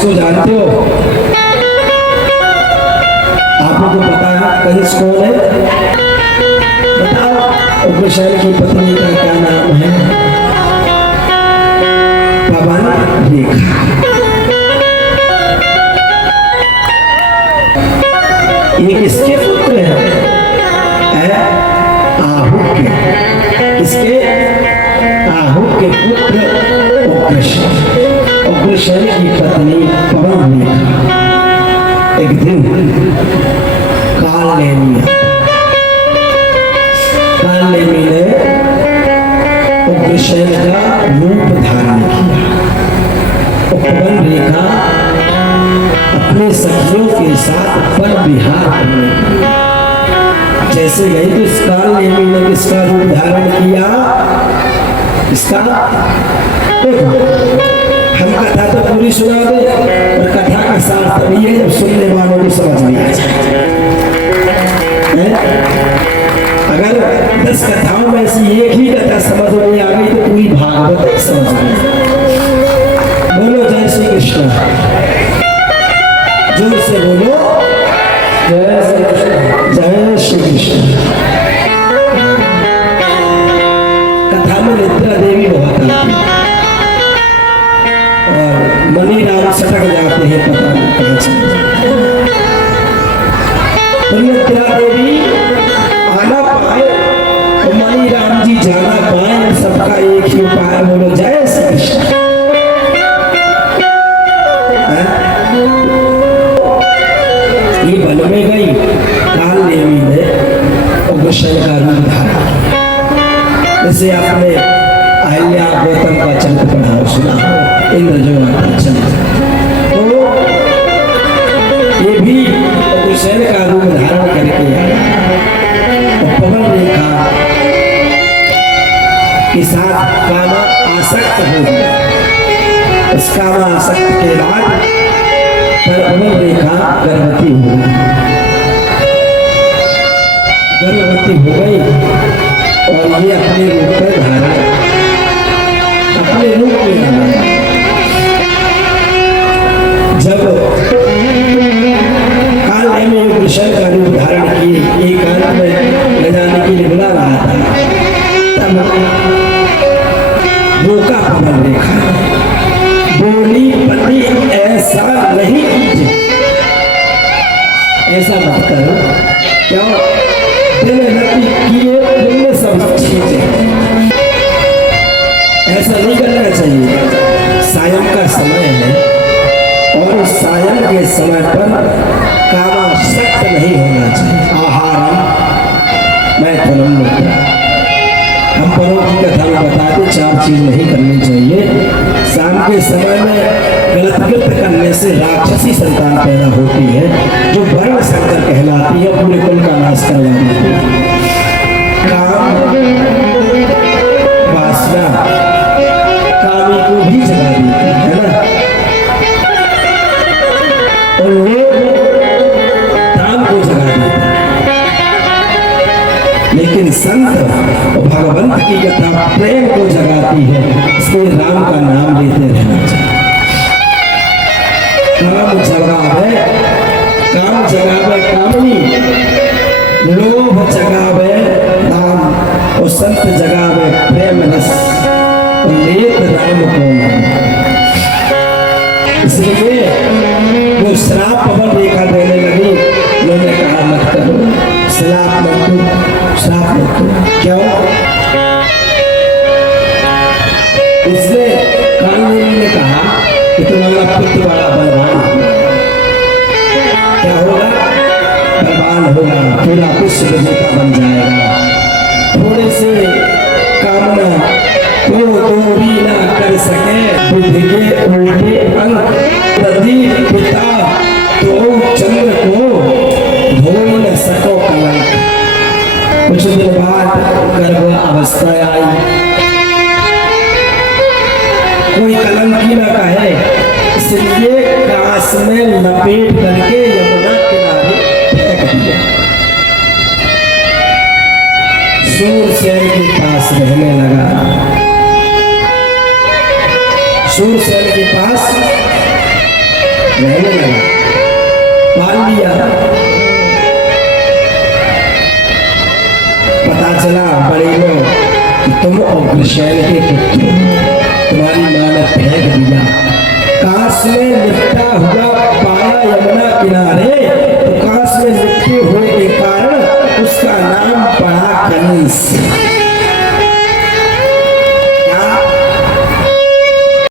को जानते हो? आप लोगों को पता है कंस कौन है? बताओ। उग्रसेन की पत्नी का क्या नाम है? पवन रेखा। ये किसके पुत्र है? आहू के। किसके? आहू के पुत्र उग्रसेन। उग्रसेन की पत्नी पवन रेखा एक दिन कालनेमी ने उग्रसेन का रूप धारण किया। पवन रेखा अपने सखियों के साथ पर विहार करने लगी। जैसे गई तो इस कालनेमी ने किसका रूप धारण किया? इसका हम कथा तो पूरी सुना दे, और कथा का सार तभी है जब सुनने वालों को समझ में आ जाए। अगर 10 कथाओं में से एक ही कथा समझ में आ गई तो पूरी भागवत समझ में। बोलो जय श्री कृष्ण। जोर से बोलो जय श्री कृष्ण। जय श्री कृष्ण। कथा में निद्रा देवी बहुत आती और मनी राम सटक जाते हैं, पता नहीं कहाँ चले। निद्रा देवी आना पाए और मनी राम जी जाना पाए, सबका एक ही उपाय। बोलो जय श्री कृष्ण। ये वन में गई कालनेमी ने उग्रसेन का रूप धारण किया। जैसे आपने अहिल्या गौतम का चरित्र पढ़ा सुना हो, इंद्र जो आता चरित्र, तो ये भी उग्रसेन का रूप धारण करके आया और पवन रेखा के साथ काम आसक्त हो गया। उस काम आसक्त के बाद पवन रेखा गर्भवती हो गई। गर्भवती हो गई और ये अपने रूप पर धारण अपने रूप में आना। जब कालनेमी में उग्रसेन का रूप धारण किए, एक काल में ले जाने के लिए बुला रहा था, तब रोका पवन रेखा। बोली पति ऐसा नहीं कीजिए, ऐसा मत करो। क्यों? दिल नती किए तुमने सब चीजें, ऐसा नहीं करना चाहिए। सायं का समय है और उस सायं के समय पर कामासक्त नहीं होना चाहिए। आहारम मैथुनम मुद्रा। हम परों की कथा में बताते 4 चीज नहीं करनी चाहिए। शाम के समय में गलत कृत्य करने से राक्षसी संतान पैदा होती है जो वर्ण संकर कहलाती है, पूरे कुल का नाश करवा देती है। काम वासना कामी को भी जगा देती है ना, और लोग काम को जगा देते हैं। लेकिन संत और भगवंत की कथा प्रेम को जगाती है, इसलिए राम का नाम लेते रहना चाहिए। काम जगावे, काम जगावे कामनी, लोभ जगावे नाम, और संत जगावे प्रेम रस, और लेत राम को नाम। इसलिए वो श्राप पवन रेखा देने लगी, उन्होंने कहा मत करो, श्राप मत दो, श्राप मत दो। क्यों? इसलिए कालनेमी ने कहा कि तुम्हारा पुत्र बड़ा बलवान होगा। क्या होगा? बलवान होगा, पूरा विश्व विजेता बन जाएगा। थोड़े से कामना को दूरी ना कर सके, बुद्धि के उल्टे अंक प्रदीप पिता तो चंद्र को धो न सको कलंक। कुछ दिन बाद गर्भ अवस्था आई, कोई कलंकी न कहे, इसलिए कांस में लपेट करके यमुना किनारे फेंक दिया। सूरसेन के पास रहने लगा। सूरसेन के पास रहने लगा। पाल लिया, पता चला बड़े लोग कि तुम अग्रसेन के पुत्र हो, तुम्हारी मां ने फेंक दिया। काश में लिपटा हुआ पाया यमुना किनारे, तो काश में लिपटे हुए के कारण उसका नाम पड़ा कंस।